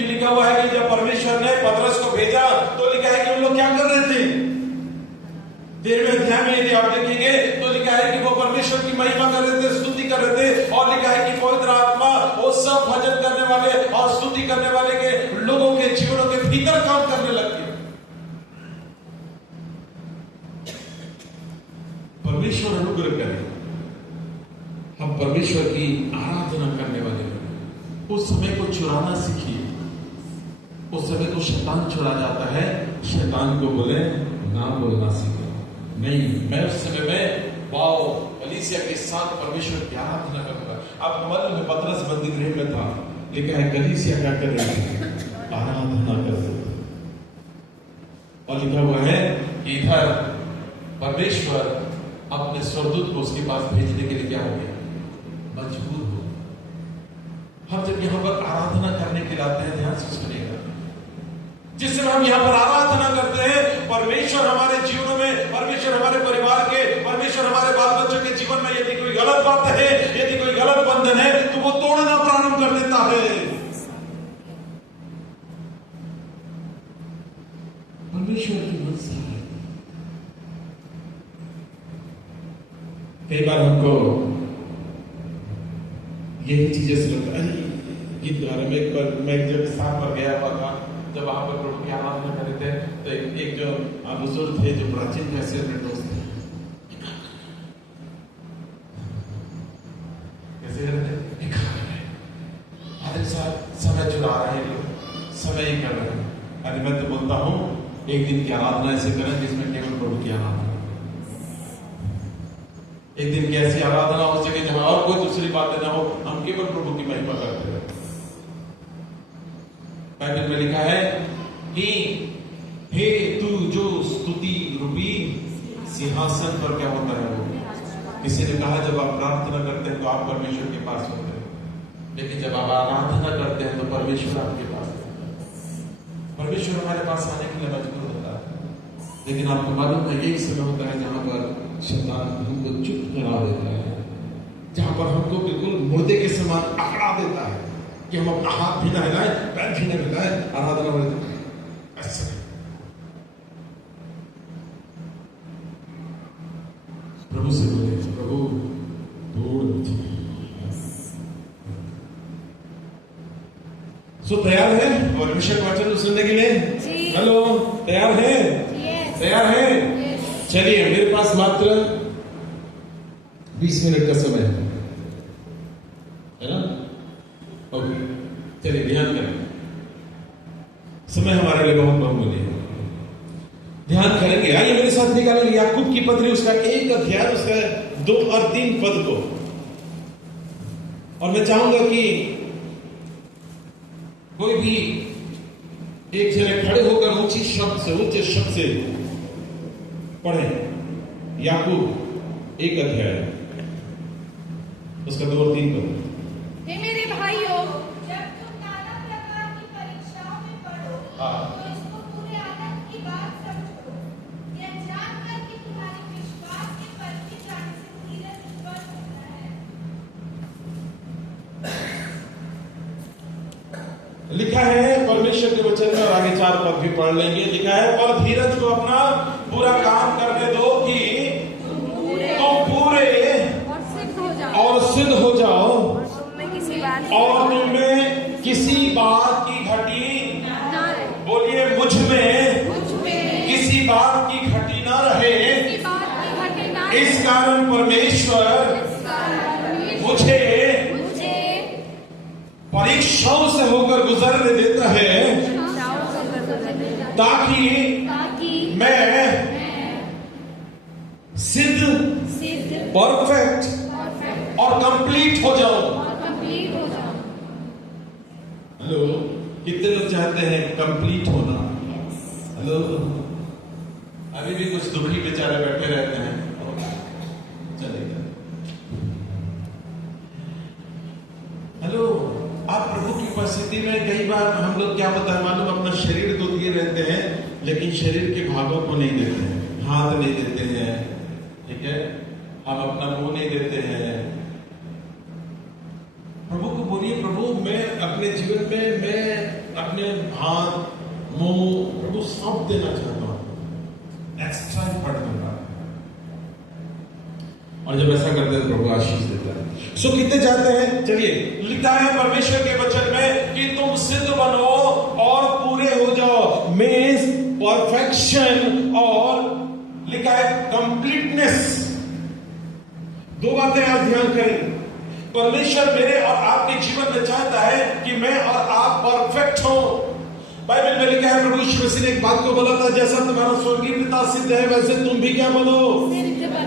कि लिखा हुआ है कि जब परमेश्वर ने पतरस को भेजा तो लिखा है कि उन लोग क्या कर रहे थे। 13वें अध्याय में यदि आप देखेंगे तो लिखा है कि वो परमेश्वर की महिमा कर रहे थे, स्तुति कर रहे थे, और लिखा है कि पवित्र आत्मा वो सब भजन करने वाले और स्तुति करने वाले के लोगों के जीवनों के भीतर काम करने लग गए। परमेश्वर अनुग्रह करे, हम परमेश्वर की आराधना करने वाले लोग। उस समय को चुराना सीखिए। उस समय को शैतान चुरा जाता है, शैतान को बोले ना बोलना सीखो। नहीं, मैं उस समय में वाओ कलीसिया के साथ परमेश्वर की आराधना करूंगा। अब मन में पतरस बंदी गृह में था, लिखा है कलीसिया क्या कर रही है, आराधना कर रही है। और लिखा हुआ है कि इधर परमेश्वर अपने स्वर्गदूत को उसके पास भेजने के लिए क्या हो गया, मजबूर हो। हम जब यहाँ पर आराधना करने के लिए आते हैं, ध्यान से सुनिएगा, जिस समय हम यहाँ पर आराधना करते हैं, परमेश्वर हमारे जीवनों में, परमेश्वर हमारे परिवार के, परमेश्वर हमारे बाल बच्चों के जीवन में यदि कोई गलत बात है, यदि कोई गलत बंधन है, तो वो तोड़ना प्रारंभ कर देता है। परमेश्वर की मनसा है। कई बार हमको यही चीजें से लगता है कि मैं जब स्थान पर गया हुआ था, जब वहां पर प्रभु की आराधना कर रहे थे, तो एक जो बुजुर्ग थे, जो प्राचीन हैसियत में दोस्त थे, कैसे कर रहे थे, समय चुरा रहे हैं लोग, समय ही कर रहे हैं। अरे मैं तो बोलता हूं एक दिन की आराधना ऐसे करें जिसमें केवल प्रभु की आराधना। एक दिन की ऐसी आराधना हो सके जहां और कोई दूसरी बातें ना हो, हम केवल प्रभु की महिमा करते रहे। बाइबल में लिखा है कि हे तू जो स्तुति रूपी सिंहासन पर क्या होता है वो। किसी ने कहा जब आप प्रार्थना करते हैं तो आप परमेश्वर के पास होते हैं, लेकिन जब आप आराधना करते हैं तो परमेश्वर आपके पास होता है। परमेश्वर हमारे पास आने के लिए मजबूर होता है, लेकिन आपको मालूम है यही समय होता है जहां पर शैतान हमको चुप करा देता है, जहां पर हमको बिल्कुल मुर्दे के समान अकड़ा देता है कि हम अपना हाथ भी ना हिलाएं, पैर भी ना हिलाएं, आराधना में ऐसे। प्रभु से बोले, प्रभु तोड़ मुझे। सो तैयार है परमेश्वर का वचन सुनने के लिए? हेलो, तैयार है? तैयार है? चलिए, मेरे पास मात्र 20 मिनट का समय है ना? ओके, चलिए ध्यान करें। समय हमारे लिए बहुत बहुमूल्य है, ध्यान करेंगे। आइए मेरे साथ निकालेंगे याकूब की पत्री, उसका 1 अध्याय, उसका 2 और 3 पद को। और मैं चाहूंगा कि कोई भी एक जने खड़े होकर ऊंचे शब्द से पढ़े याकूब 1 अध्याय, उसका 2 और 3 पद। हे मेरे भाइयों, जब तुम नाना प्रकार की परीक्षाओं में पड़ो, तो इसको पूरे आनंद की बात समझो, यह जानकर कि तुम्हारे विश्वास के परखे जाने से धीरज उत्पन्न होता है। लिखा है परमेश्वर के वचन में, और आगे 4 पद भी पढ़ लेंगे। लिखा है और धीरज को अपना पूरा काम करने दो कि तुम पूरे और सिद्ध हो जाओ, और तुम में किसी बात की घटी, बोलिए मुझ में किसी बात की घटी ना रहे। इस कारण परमेश्वर मुझे परीक्षाओं से होकर गुजरने देता है, ताकि मैं सिद्ध, परफेक्ट और कंप्लीट हो जाऊं। हेलो, कितने लोग चाहते हैं कंप्लीट होना? हेलो, अभी भी कुछ दुखी बेचारे बैठे रहते हैं। चलेगा। हेलो, आप प्रभु की उपस्थिति में कई बार हम लोग क्या होता है मालूम, अपना शरीर तो दिए रहते हैं, लेकिन शरीर के भागों को नहीं देते हैं। हाथ नहीं देते हैं, ठीक है, हम अपना मुंह नहीं देते हैं। प्रभु को बोलिए, प्रभु मैं अपने जीवन में मैं अपने हाथ, मुंह, प्रभु सब देना चाहता हूं, एक्स्ट्रा एफर्ट दूंगा। और जब ऐसा करते हैं तो प्रभु आशीष देता है। सो कितने चाहते हैं? चलिए, लिखा है परमेश्वर के वचन में कि तुम सिद्ध बनो और पूरे हो जाओ। मीन्स परफेक्शन और लिखा है कंप्लीटनेस। दो बातें आप ध्यान करें। परमेश्वर मेरे और आपके जीवन में चाहता है कि मैं और आप परफेक्ट हो। बाइबल में लिखा है, प्रभु यीशु मसीह ने एक बात को बोला था, जैसा तुम्हारा स्वर्गीय पिता सिद्ध है वैसे तुम भी क्या बनो?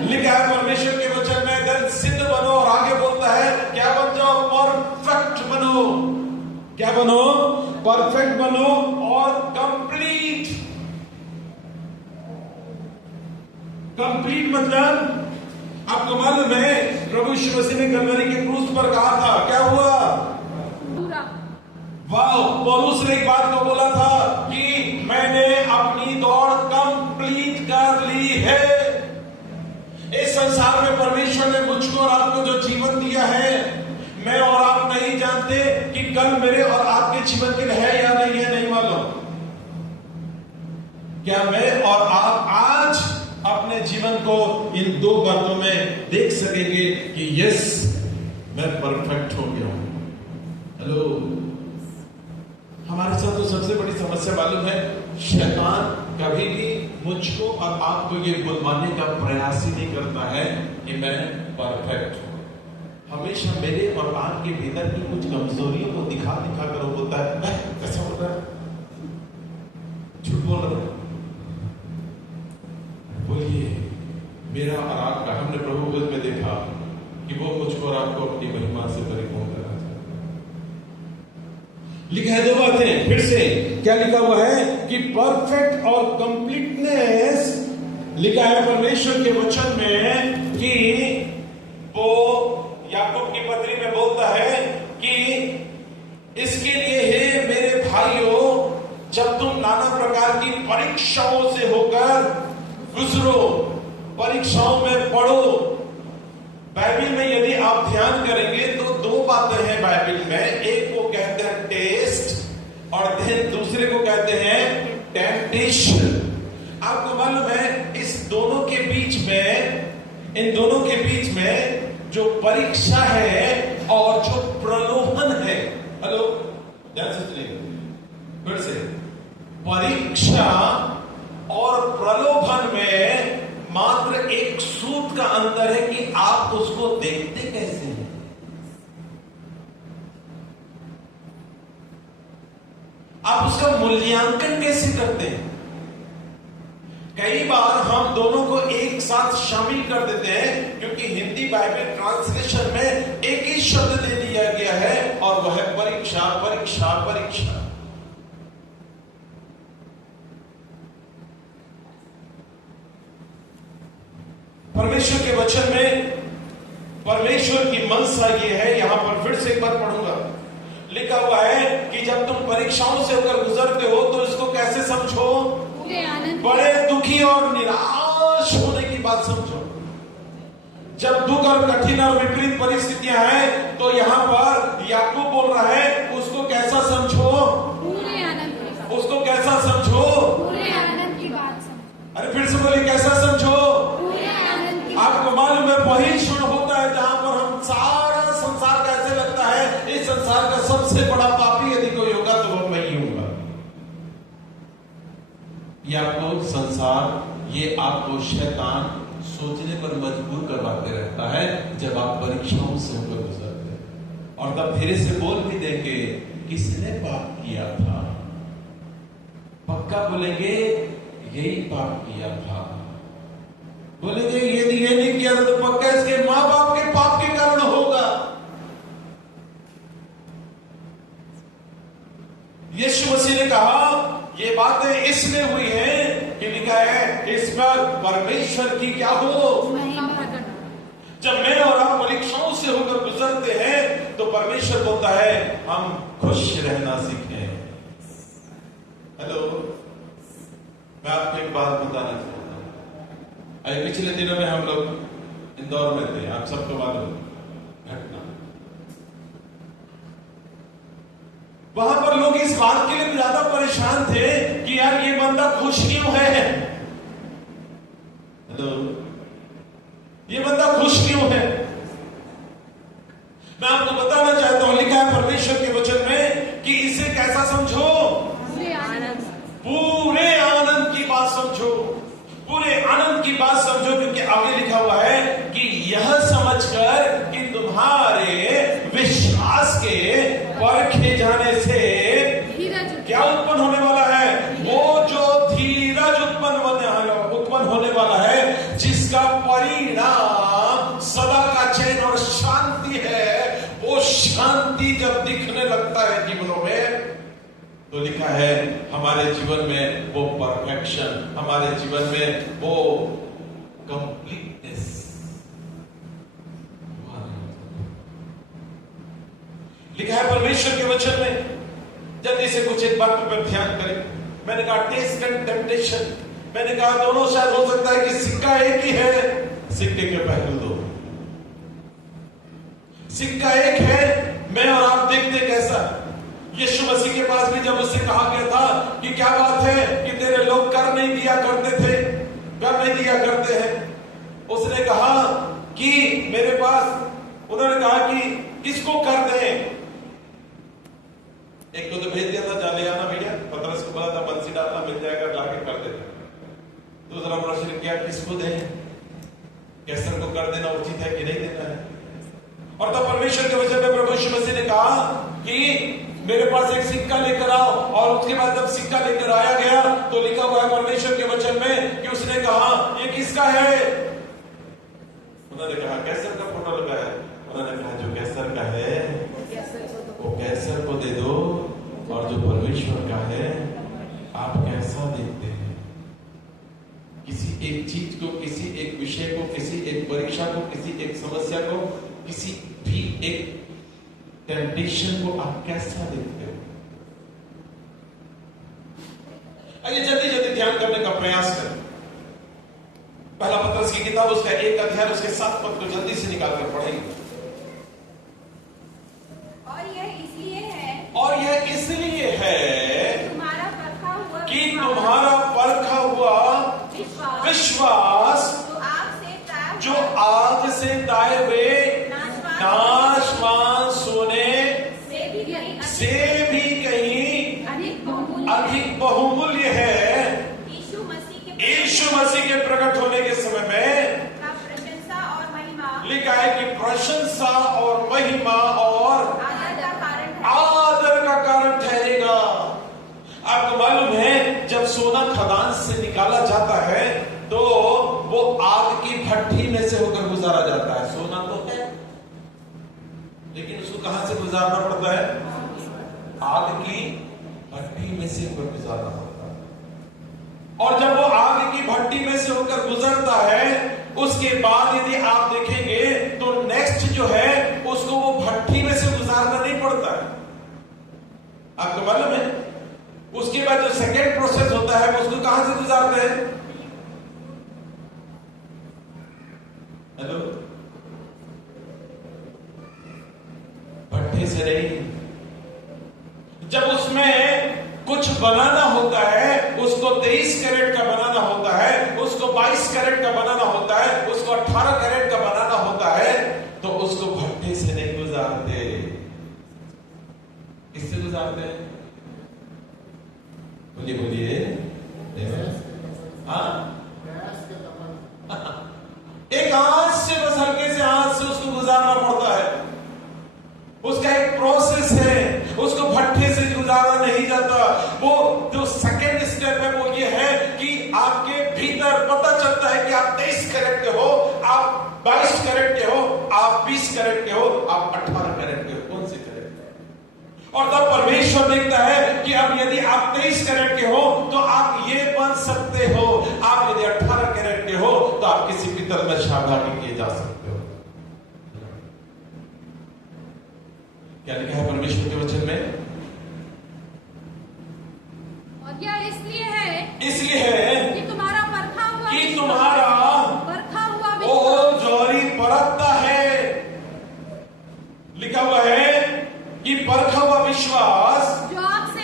लिखा है परमेश्वर के वचन में, अगर सिद्ध बनो, और आगे बोलता है क्या बन जाओ? परफेक्ट बनो। क्या बनो? परफेक्ट बनो और कंप्लीट। कंप्लीट मतलब आपको मालूम है, प्रभु यीशु मसीह ने कलवरी के क्रूस पर कहा था, क्या हुआ? वाह, पौलुस ने एक बात को बोला था कि मैंने अपनी दौड़ कंप्लीट कर ली है। इस संसार में परमेश्वर ने मुझको और आपको जो जीवन दिया है, मैं और आप नहीं जानते कि कल मेरे और आपके जीवन के लिए है या नहीं है, नहीं मालूम। क्या मैं और आप आज अपने जीवन को इन दो बातों में देख सकेंगे कि यस, मैं परफेक्ट हो गया हूं? हेलो, हमारे साथ तो सबसे बड़ी समस्या मालूम है, शैतान कभी भी मुझको और आपको ये बुलवाने का प्रयास ही नहीं करता है कि मैं परफेक्ट हूं। हमेशा मेरे और आपके भीतर की कुछ कमजोरियों को दिखा दिखा कर बोलता है, कैसा बोल रहा है, झूठ बोल रहा है। बोलिए, मेरा और आपका, हमने प्रभु में देखा कि वो मुझको और आपको अपनी महिमा से परिपूर्ण करना चाहता है। लिखा है दो बातें, फिर से क्या लिखा हुआ है कि परफेक्ट और कंप्लीटनेस। लिखा है परमेश्वर के वचन में कि वो याकूब की पत्री में बोलता है कि इसके लिए हे मेरे भाइयों, जब तुम नाना प्रकार की परीक्षाओं से होकर गुजरो, परीक्षाओं में पढ़ो। बाइबल में यदि आप ध्यान करेंगे तो दो बातें हैं बाइबल में, एक को कहते हैं टेस्ट और दूसरे को कहते हैं टेम्पटेशन। आपको मालूम है, इस दोनों के बीच में, इन दोनों के बीच में जो परीक्षा है और जो प्रलोभन है, हेलो ध्यान से सुनिए, फिर से, परीक्षा और प्रलोभन में मात्र एक सूत्र का अंतर है कि आप उसको देखते कैसे हैं। आप उसका मूल्यांकन कैसे करते हैं? कई बार हम दोनों को एक साथ शामिल कर देते हैं, क्योंकि हिंदी बाइबल ट्रांसलेशन में एक ही शब्द दे दिया गया है और वह है परीक्षा, परीक्षा, परीक्षा। परमेश्वर के वचन में परमेश्वर की मनसा ये है, यहां पर फिर से एक बार पढ़ूंगा। लिखा हुआ है कि जब तुम परीक्षाओं से होकर गुजरते हो तो इसको कैसे समझो? बड़े दुखी और निराश होने की बात समझो। जब दुख और कठिन और विपरीत परिस्थितियां हैं तो यहां पर याकूब बोल रहा है, उसको कैसा समझो? पूरे आनंद। उसको कैसा समझो? पूरे आनंद की बात समझो। अरे फिर से बोलिए, कैसा समझो? आपको मालूम है, वही क्षण होता है जहां पर हम सारा संसार कैसे लगता है, इस संसार का सबसे बड़ा पापी यदि कोई होगा तो वो मैं ही हूंगा। ये आपको संसार, ये आपको शैतान सोचने पर मजबूर करवाते रहता है जब आप परीक्षाओं से होकर गुजरते हैं। और तब धीरे से बोल भी देंगे, किसने पाप किया था? पक्का बोलेंगे, यही पाप किया था। बोलेंगे यदि ये नहीं किया तो पक्का इसके मां बाप के पाप के कारण होगा। यीशु मसीह ने कहा ये बातें इसलिए हुई हैं कि लिखा है इस पर परमेश्वर की क्या हो? जब मैं और आप परीक्षाओं से होकर गुजरते हैं तो परमेश्वर बोलता है हम खुश रहना सीखें। हेलो, मैं आपको एक बात बताना चाहता हूं। अभी पिछले दिनों में हम लोग इंदौर में थे, आप सबको मालूम घटना। वहां पर लोग इस बात के लिए ज्यादा परेशान थे कि यार ये बंदा खुश क्यों है। हेलो, ये बंदा खुश क्यों है। मैं आपको बताना चाहता हूं, लिखा है परमेश्वर के वचन में कि इसे कैसा समझो, पूरे आनंद की बात समझो, पूरे आनंद की बात समझो, क्योंकि आगे लिखा हुआ है कि यह समझकर कि तुम्हारे विश्वास के परखे जाने से क्या उत्पन्न होने वाला है, वो जो धीरज उत्पन्न होने वाला है, जिसका परिणाम सदा का चैन और शांति है। वो शांति जब दिखने लगता है जीवनों में, तो लिखा है हमारे जीवन में वो परफेक्शन, हमारे जीवन में वो कंप्लीटनेस। लिखा है परमेश्वर के वचन में, जल्दी से कुछ एक बात पर ध्यान करें। मैंने कहा टेस्ट एंड टेम्पटेशन, मैंने कहा दोनों शायद हो सकता है कि सिक्का एक ही है, सिक्के के पहलू दो। सिक्का एक है, मैं और आप देखते कैसा। यीशु मसीह के पास भी जब उससे कहा गया था कि क्या बात है कि तेरे लोग कर नहीं दिया करते थे, कर नहीं दिया करते हैं, उसने कहा कि मेरे पास, उन्होंने कहा कि किसको कर दें। एक को तो भेज दिया था, जा ले आना भैया, पतरस को बोला था बंसी डालना मिल जाएगा, लाके कर देना। दूसरा प्रश्न किया किसको दें, कैसर को कर देना उचित है कि नहीं देना है। और तब परमेश्वर के वचन में प्रभु यीशु मसीह ने कहा कि मेरे पास एक सिक्का लेकर आओ, और उसके बाद जब सिक्का लेकर आया गया तो लिखा हुआ है परमेश्वर के वचन में कि उसने कहा ये किसका है। उन्होंने कहा कैसर का फोटो लगा है। उन्होंने कहा जो कैसर का है वो कैसर को दे दो, और जो परमेश्वर का है आप कैसा देखते हैं। किसी एक चीज को, किसी एक विषय को, किसी एक परीक्षा को, किसी एक समस्या को, किसी भी एक टेम्पटेशन को आप कैसा देखते हो। आइए जल्दी जल्दी ध्यान करने का प्रयास करें। पहला पतरस की किताब उसका 1 अध्याय उसके 7 पद को जल्दी से निकाल कर पढ़ेंगे। और यह इसलिए है कि तुम्हारा परखा हुआ विश्वास जो आग से ताए हुए नाशवान सोने से भी कहीं अधिक बहुमूल्य है, यीशु मसीह के प्रकट होने के समय में प्रशंसा और महिमा, लिखा है कि प्रशंसा और महिमा और आदर का कारण ठहरेगा। आपको मालूम है जब सोना खदान से निकाला जाता है तो वो आग की भट्टी में से होकर गुजारा जाता है। सोना तो है लेकिन उसको कहां से गुजारना पड़ता है, आग की भट्टी में से होकर गुजारना पड़ता है। और जब वो आग की भट्टी में से होकर गुजरता है उसके बाद यदि आप देखेंगे तो नेक्स्ट जो है उसको वो भट्टी में से गुजारना नहीं पड़ता है। आपको मालूम है उसके बाद जो सेकेंड प्रोसेस होता है उसको कहां से गुजारते हैं। हेलो, भट्टी से नहीं। जब उसमें कुछ बनाना होता है उसको 23 कैरेट का बनाना होता है, उसको 22 कैरेट का बनाना होता है, उसको 18 कैरेट का बनाना होता है, तो उसको भट्टी से नहीं गुजारते। किससे गुजारते हैं? बोलिए बोलिए। हाँ, एक हाथ से, बस हल्के से हाथ से उसको गुजारना पड़ता है। उसका एक प्रोसेस है, उसको भट्टे से गुजारा नहीं जाता। वो जो सेकेंड स्टेप है वो ये है कि आपके भीतर पता चलता है कि आप 23 कैरेट के हो, आप 22 कैरेट के हो, आप 20 कैरेट के हो, आप 18 कैरेट के हो, कौन से कैरेट के। और तब परमेश्वर देखता है कि अब यदि आप 23 कैरेट के हो तो आप ये बन सकते हो, आप यदि 18 कैरेट के हो तो आप किसी पितर में शादी किए जा सकते हो। क्या लिखा है परमेश्वर के वचन में? और यह इसलिए है कि तुम्हारा परखा हुआ वो जोरी परखता है। लिखा हुआ है कि परखा हुआ विश्वास जो आग से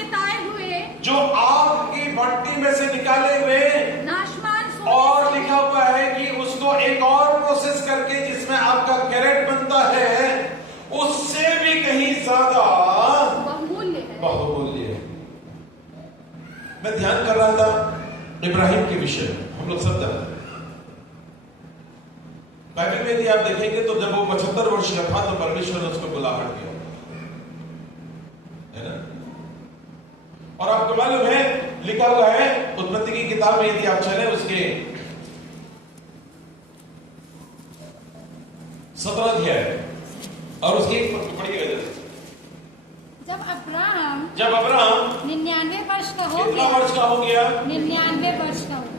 बाहुबल्य है। मैं ध्यान कर रहा था इब्राहिम के विषय में, हम लोग सब जानते हैं। बाइबल में यदि आप देखेंगे तो जब वो 75 वर्ष का था तो परमेश्वर ने उसको बुलाहट दिया, है ना। और आपको मालूम है, लिखा हुआ है उत्पत्ति की किताब में, यदि आप चले उसके 17 अध्याय और उसकी एक पढ़िएगा। जब अब्राहम 99 वर्ष का हो कितना गया, वर्ष का हो गया? 99 वर्ष का हो गया,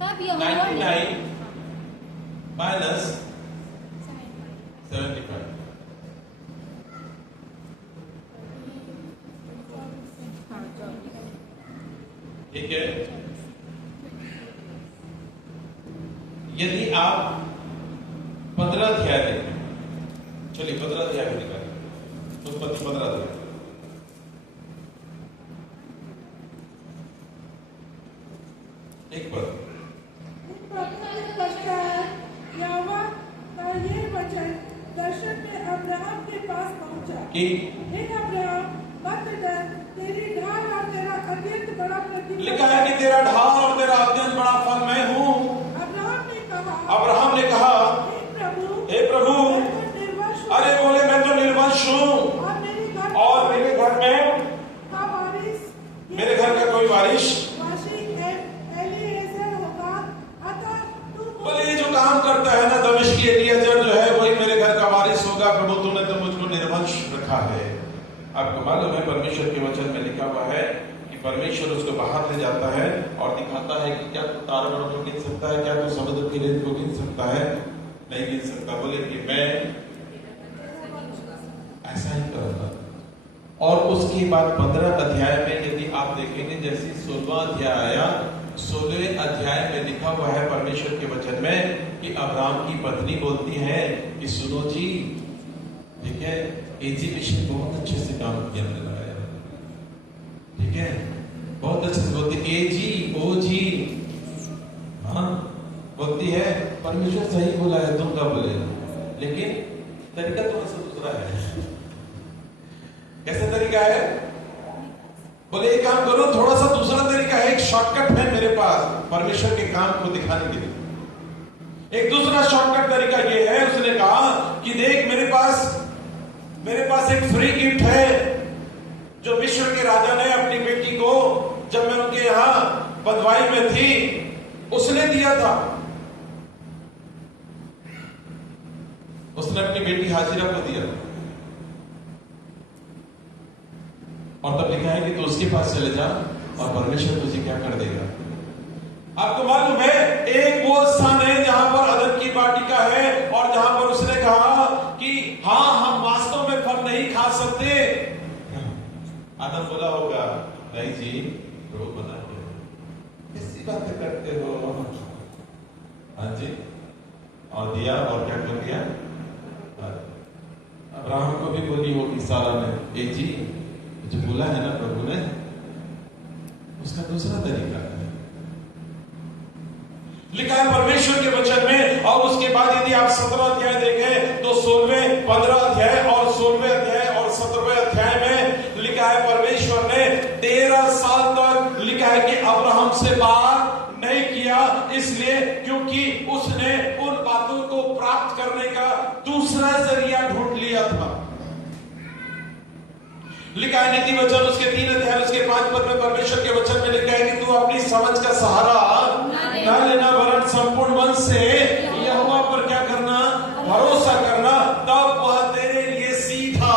तब यहोवा 99 माइनस 75, ठीक है। यदि आप 15 अध्याय देखें, चलिए 15 अध्याय में निकालिए, उत्पत्ति 15 अध्याय। एक पर ये वचन दर्शन में अब्राहम के पास पहुंचा कि हे अब्राहम, मत डर, तेरी ढाल और तेरा अत्यंत बड़ा प्रतिफल। लिखा है कि तेरा ढाल और तेरा अत्यंत बड़ा फल मैं हूं। अब्राहम ने कहा हे प्रभु, अरे बोले मैं तो निर्वंश हूं और मेरे घर में मेरे घर का कोई वारिश, बोले ये जो काम करता है ना दमिश्की एलियाजर जो है वही मेरे घर का वारिस होगा। प्रभु तूने तो मुझको निर्वंश रखा है। आपको मालूम है परमेश्वर के वचन में लिखा हुआ है कि परमेश्वर उसको बाहर ले जाता है और दिखाता है कि क्या तू तारागणों को गिन सकता है, क्या तू समुद्र की रेत को गिन सकता है, नहीं गिन सकता। बोले कि मैं ऐसा ही करूंगा। और उसके बाद 15 अध्याय में यदि आप देखेंगे, जैसे 16वां अध्याय आया, 16वें अध्याय में लिखा हुआ है परमेश्वर के वचन में कि अब्राहम की पत्नी बोलती है कि सुनो जी, ठीक है, एग्जीबिशन बहुत अच्छे से काम किया मैंने लगाया, ठीक है, बहुत अच्छे से बोलती ए जी ओ जी, हाँ बोलती है। परमेश्वर सही बोला है, तुम क्या बोले, लेकिन तरीका थोड़ा सा दूसरा है। कैसा तरीका है? बोले एक काम करो, थोड़ा सा दूसरा तरीका है, एक शॉर्टकट है मेरे पास परमेश्वर के काम को दिखाने के लिए। एक दूसरा शॉर्टकट तरीका ये है, उसने कहा कि देख मेरे पास एक फ्री गिफ्ट है जो विश्व के राजा ने अपनी बेटी को, जब मैं उनके यहां बंधुआई में थी, उसने दिया था। उसने अपनी बेटी हाजिरा को दिया और तब लिखा है कि तू उसके पास चले जा और परमेश्वर तुझे क्या कर देगा। आपको मालूम है एक वो स्थान है जहां पर अदन की वाटिका है और जहां पर उसने कहा कि हाँ हम वास्तव में फल नहीं खा सकते। आदम बोला होगा नहीं जी, प्रभु बना के ऐसी बातें करते हो। हाँ जी, और दिया और क्या कर दिया। अब्राहम को भी बोली होगी सारा ने, ए जी जो बोला है ना प्रभु ने, उसका दूसरा तरीका है। लिखा है परमेश्वर के वचन में। और उसके बाद यदि आप 17 अध्याय देखें तो 16वें 15 अध्याय और 16वें अध्याय और 17वें अध्याय में लिखा है परमेश्वर ने 13 साल तक लिखा है कि अब्राहम से बात नहीं किया, इसलिए क्योंकि उसने उन बातों को प्राप्त करने का दूसरा जरिया ढूंढ लिया था। लिखा है नीति वचन उसके 3 अध्याय उसके 5 पद में परमेश्वर के वचन में लिखा है कि तू अपनी समझ का सहारा न लेना, वरन संपूर्ण मन से यहोवा पर क्या करना, भरोसा करना, तब वह तेरे लिए सीधा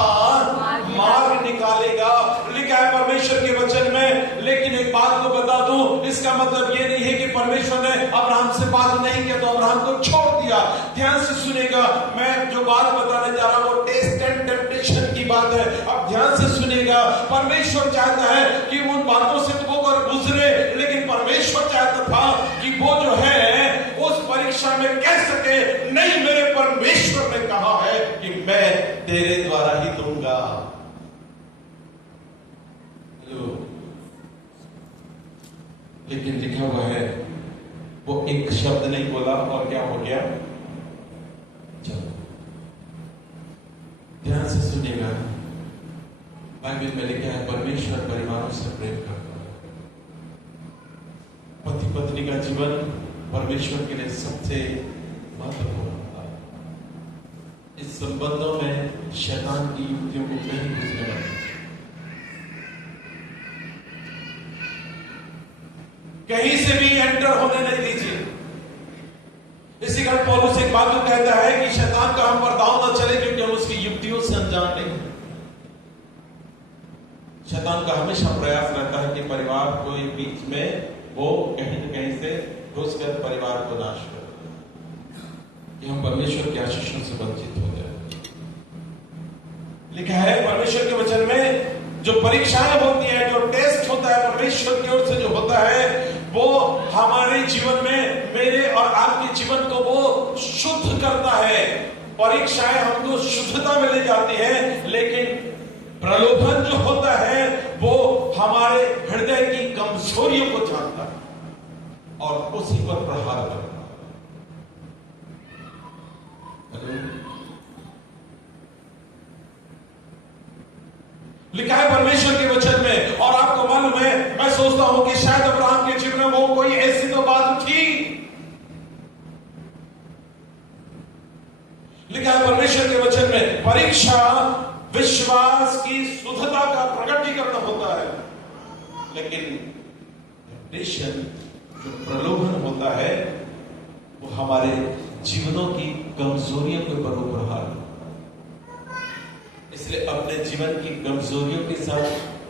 मार्ग निकालेगा। लिखा है परमेश्वर के वचन में। लेकिन एक बात को बता दूं, इसका मतलब ये नहीं है कि परमेश्वर ने अब्राहम से बात नहीं किया तो अब्राहम को छोड़ दिया। ध्यान से सुनेगा, मैं जो बात बताने जा रहा हूं वो टेस्ट एंड टेम्पटेशन की बात है। अब ध्यान से सुनेगा, परमेश्वर चाहता है कि उन बातों से तुम होकर गुजरे, लेकिन परमेश्वर चाहता था कि वो जो है उस परीक्षा में कह सके नहीं, मेरे परमेश्वर ने कहा है कि मैं तेरे द्वारा ही दूंगा। लेकिन लिखा हुआ है वो एक शब्द नहीं बोला और क्या हो गया। चलो ध्यान से सुनिएगा, बाइबल में लिखा है परमेश्वर परिवारों से प्रेम करता है। पति पत्नी का जीवन परमेश्वर के लिए सबसे महत्वपूर्ण होता है। इस संबंधों में शैतान की युक्तियों को कहीं घुसने नहीं, कहीं से भी एंटर होने नहीं दीजिए। इसी कारण पौलुस एक बात को कहता है कि शैतान का हम पर दांव न चले, क्योंकि हम उसकी युक्तियों से अनजान नहीं हैं। शैतान का हमेशा प्रयास रहता है कि परिवार को एक बीच में वो कहीं न कहीं से घुसकर परिवार को नाश कर, कि हम परमेश्वर के आशीषों से वंचित हो जाए। लिखा है परमेश्वर के वचन में जो परीक्षाएं होती है, जो टेस्ट होता है परमेश्वर की ओर से जो होता है, वो हमारे जीवन में, मेरे और आपके जीवन को वो शुद्ध करता है। परीक्षाएं हमको शुद्धता में ले जाती है, लेकिन प्रलोभन जो होता है वो हमारे हृदय की कमजोरियों को जानता है और उसी पर प्रहार करता है। लिखा है परमेश्वर के वचन में, और आपको मालूम है, मैं सोचता हूं कि शायद अब्राहम के जीवन में वो कोई ऐसी तो बात थी। लिखा है परमेश्वर के वचन में परीक्षा विश्वास की शुद्धता का प्रकटीकरण होता है, लेकिन जो प्रलोभन होता है वो हमारे जीवनों की कमजोरियों के ऊपर प्रहार। इसलिए अपने जीवन की कमजोरियों के साथ,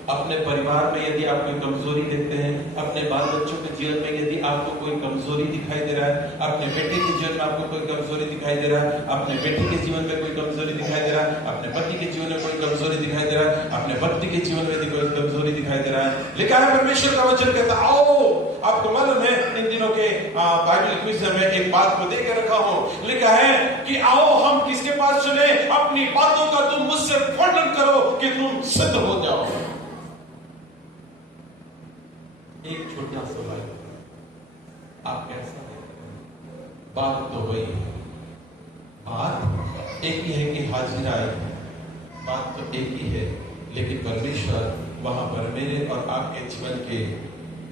अपने परिवार में यदि आप कोई कमजोरी देखते हैं, अपने बाल बच्चों के जीवन में यदि आपको कोई कमजोरी दिखाई दे रहा है, अपने बेटे के जीवन में आपको कोई कमजोरी दिखाई दे रहा है, अपने बेटे के जीवन में कोई कमजोरी दिखाई दे रहा है, अपने पति के जीवन में कोई कमजोरी दिखाई दे रहा है, अपने पत्नी के जीवन में यदि कोई कमजोरी दिखाई दे रहा है, लिखा है परमेश्वर का वचन कहता है, आओ, आपको मालूम है इन दिनों के बाइबल क्विज में एक बात को देकर रखा हूं। लिखा है कि आओ हम किसके पास चले, अपनी बातों का तुम मुझसे वर्णन करो कि तुम सिद्ध हो जाओ। एक छोटा सा लाइन, आप कैसा है? बात तो वही है, बात एक ही है कि हाजिर आए, बात तो एक ही है, लेकिन परमेश्वर वहां पर मेरे और आपके जीवन के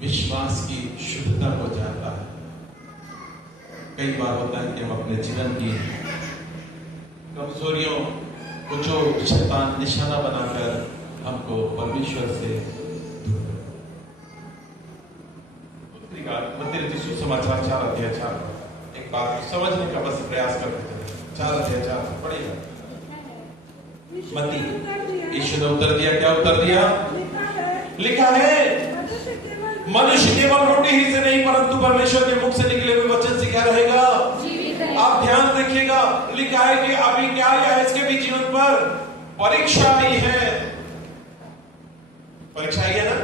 विश्वास की शुद्धता को जानता है। कई बार होता है कि हम अपने जीवन की कमजोरियों को जो शैतान निशाना बनाकर हमको परमेश्वर से समाचार 4 अध्याय 4 एक बात समझने का बस प्रयास करते हैं। 4 अध्याय 4 पढ़ेगा। मती यीशु ने उत्तर दिया, क्या उत्तर दिया? लिखा है मनुष्य केवल रोटी ही से नहीं परंतु परमेश्वर के मुख से निकले हुए वचन से क्या रहेगा? आप ध्यान रखिएगा, लिखा है कि अभी क्या आया है इसके भी जीवन पर परीक्षा आई है। परीक्षा आई है ना?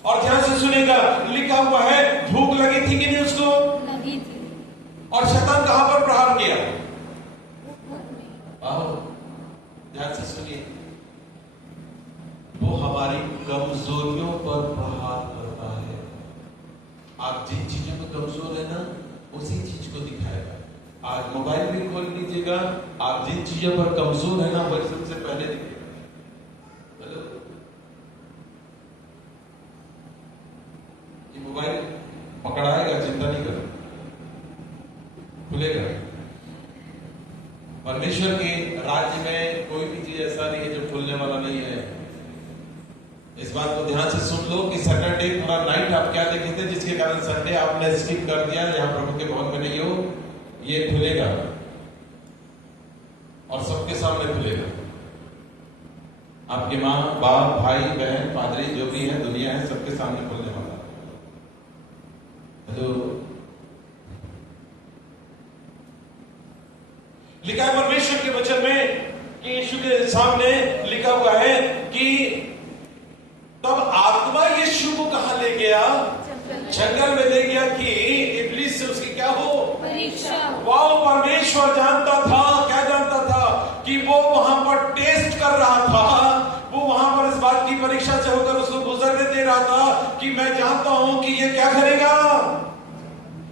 और ध्यान से सुनेगा, लिखा हुआ है भूख लगी थी कि नहीं उसको? लगी थी। और शैतान कहां पर प्रहार किया? ध्यान से सुनिए, वो हमारी कमजोरियों पर प्रहार करता है। आप जिन चीजों में कमजोर है ना, उसी चीज को दिखाएगा। आज मोबाइल भी खोल लीजिएगा, आप जिन चीजों पर कमजोर है ना, वही सबसे पहले दिखेगा। मोबाइल पकड़ाएगा, चिंता नहीं करो, खुलेगा। परमेश्वर के राज्य में कोई भी चीज ऐसा नहीं है जो खुलने वाला नहीं है। इस बात को ध्यान से सुन लो कि सैटरडे पूरा नाइट आप क्या देखे थे, जिसके कारण संडे आपने स्किप कर दिया, यहाँ प्रभु के भवन में नहीं हो, ये खुलेगा और सबके सामने खुलेगा। आपके माँ बाप भाई बहन पादरी जो भी है, दुनिया है, सबके सामने खुलने वाला। हेलो, लिखा है परमेश्वर के वचन में कि यीशु के सामने लिखा हुआ है कि तब आत्मा यीशु को कहां ले गया? जंगल में ले गया कि इब्लीस से उसकी क्या हो? परीक्षा। वाह, परमेश्वर जानता था, क्या जानता था? कि वो वहां पर टेस्ट कर रहा था, वो वहां पर इस बात की परीक्षा से होकर उसको गुजरने दे रहा था कि मैं जानता हूं कि ये क्या करेगा।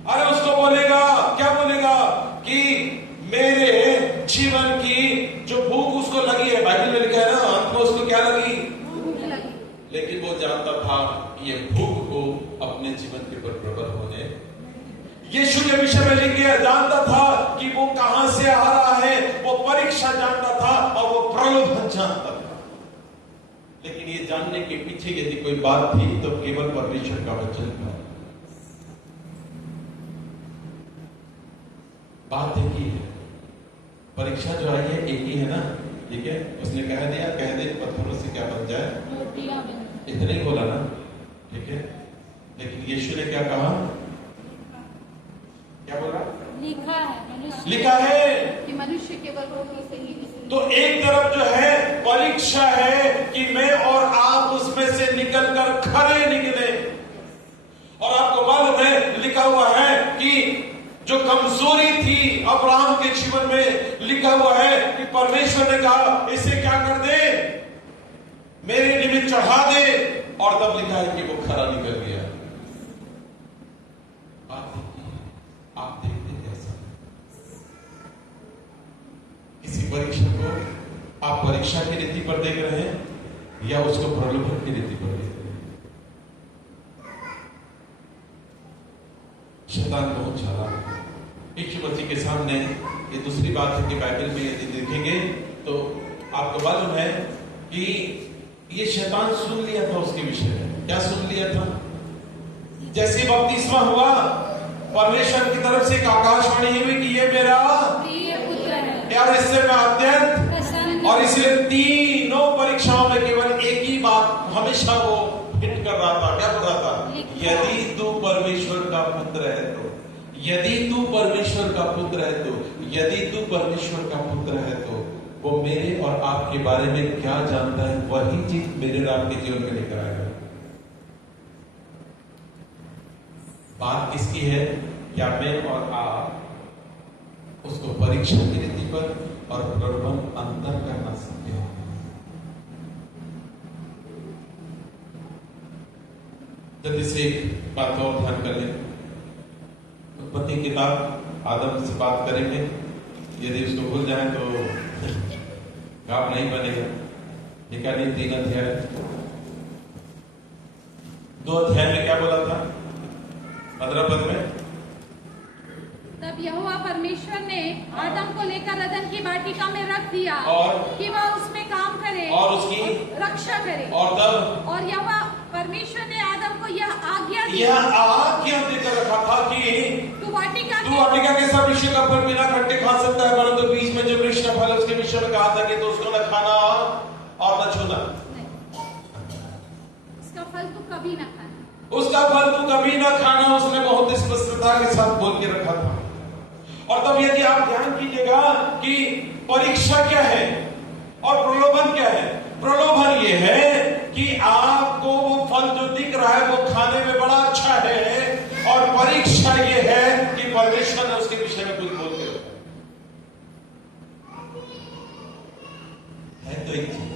अरे उसको बोलेगा, क्या बोलेगा? कि मेरे जीवन की जो भूख उसको लगी है, बाइबल में लिखा है ना, अंत में उसको क्या लगी? लेकिन वो जानता था ये भूख को अपने जीवन के ऊपर प्रबल होने। यीशु के विषय में लिख गया, जानता था कि वो कहां से आ रहा है, वो परीक्षा जानता था और वो प्रलोभन जानता था। लेकिन ये जानने के पीछे यदि कोई बात थी तो केवल परमेश्वर का वचन था। बात एक ही है, परीक्षा जो आई है एक ही है ना, ठीक है। उसने कह दिया, कह दे पत्थरों से क्या बन जाए, इतने ही बोला ना, ठीक है। लेकिन यीशु ने क्या कहा, क्या बोला, लिखा है कि मनुष्य केवल रोटी से ही नहीं। तो एक तरफ जो है परीक्षा है कि मैं और आप उसमें से निकलकर खरे निकले। और आपको मालूम है, लिखा हुआ है कि जो कमजोरी थी अब्राहम के जीवन में, लिखा हुआ है कि परमेश्वर ने कहा इसे क्या कर दे, मेरे निमित्त चढ़ा दे, और तब लिखा है कि वो खरा निकल गया। आप देखते कैसा, किसी परीक्षा को आप परीक्षा की रीति पर देख रहे हैं या उसको प्रलोभन की रीति पर देख रहे हैं। शैतान बहुत चालाक है। यीशु मसीह के सामने ये दूसरी बात है कि बाइबल में यदि देखेंगे तो आपको मालूम है कि ये शैतान सुन लिया था उसके विषय में। क्या सुन लिया था? जैसे बपतिस्मा हुआ, परमेश्वर की तरफ से एक आकाशवाणी हुई कि ये मेरा प्रिय पुत्र है और इससे मैं अत्यंत प्रसन्न। और इसलिए तीनों परीक्षाओं में केवल एक ही बात हमेशा वो हिट कर रहा था। क्या बोल रहा था? यदि तू परमेश्वर का पुत्र है तो, यदि तू परमेश्वर का पुत्र है तो, यदि तू परमेश्वर का पुत्र है तो वो मेरे और आपके बारे में क्या जानता है, वही चीज मेरे और आपके जीवन में लेकर आएगा। बात किसकी है? क्या मैं और आप उसको परीक्षा की रीति पर और प्रलोभन अंतर करना सकते हैं? जल्दी से एक बात और ध्यान कर लें। उत्पत्ति किताब आदम से बात करेंगे, यदि उसको भूल जाए तो काम नहीं बनेगा। निकालिए 3 अध्याय। 2 अध्याय में क्या बोला था? 15 पद में, तब यहोवा परमेश्वर ने आदम को लेकर अदन की वाटिका में रख दिया और कि वह उसमें काम करे और उसकी रक्षा करे। और तब और यहोवा परमेश्वर ने आदम को यह आज्ञा दी, यह आज्ञा देकर रखा था कि तू वाटिका के सब वृक्ष का फल बिना खट्टे खा सकता है, परंतु बीच में जो वृक्ष का फल है उसके विषय में कहा था कि तो उसको न खाना और न छूना। उसका फल तू कभी न खाना, उसका फल तू कभी न खाना, उसने बहुत स्पष्टता के साथ बोल के रखा था। और तब यदि आप ध्यान कीजिएगा कि परीक्षा क्या है और प्रलोभन क्या है। प्रलोभन ये है कि आपको वो फल जो दिख रहा है वो खाने में बड़ा अच्छा है, और परीक्षा ये है कि परमेश्वर ने उसके विषय में कुछ बोल के रखा है। तो एक चीज,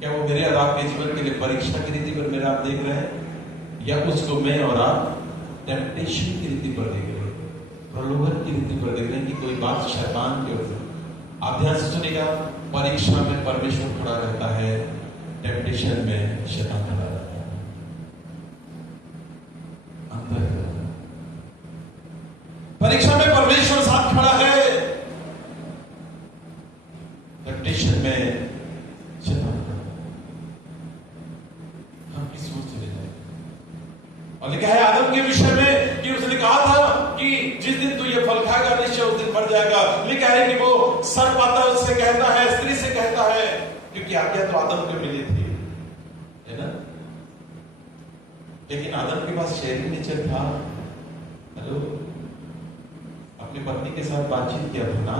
क्या वो मेरे और आपके जीवन के लिए परीक्षा की रीति पर मेरा आप देख रहे हैं, या उसको मैं और आप टेम्पटेशन की रीति पर देख रहे हैं, प्रलोभन की रीति पर देख रहे हैं कि कोई बात शैतान की ओर से। आप ध्यान से सुनिएगा, परीक्षा में परमेश्वर खड़ा रहता है, टेम्पटेशन में शैतान खड़ा रहता है। अंतर, परीक्षा में परमेश्वर साथ खड़ा है, टेम्पटेशन में शैतान खड़ा है। हम किस ओर चले जाए? और लिखा है आदम के विषय में कि उसने कहा था कि जिस दिन तू ये फल खाएगा निश्चय उस दिन मर जाएगा। लिखा है कि वो सर्प आता है, उससे कहता है, स्त्री से कहता है, क्योंकि आज्ञा तो आदम को मिली थी, है ना। लेकिन आदम के पास शरीर नेचर था। हेलो, अपनी पत्नी के साथ बातचीत किया था ना,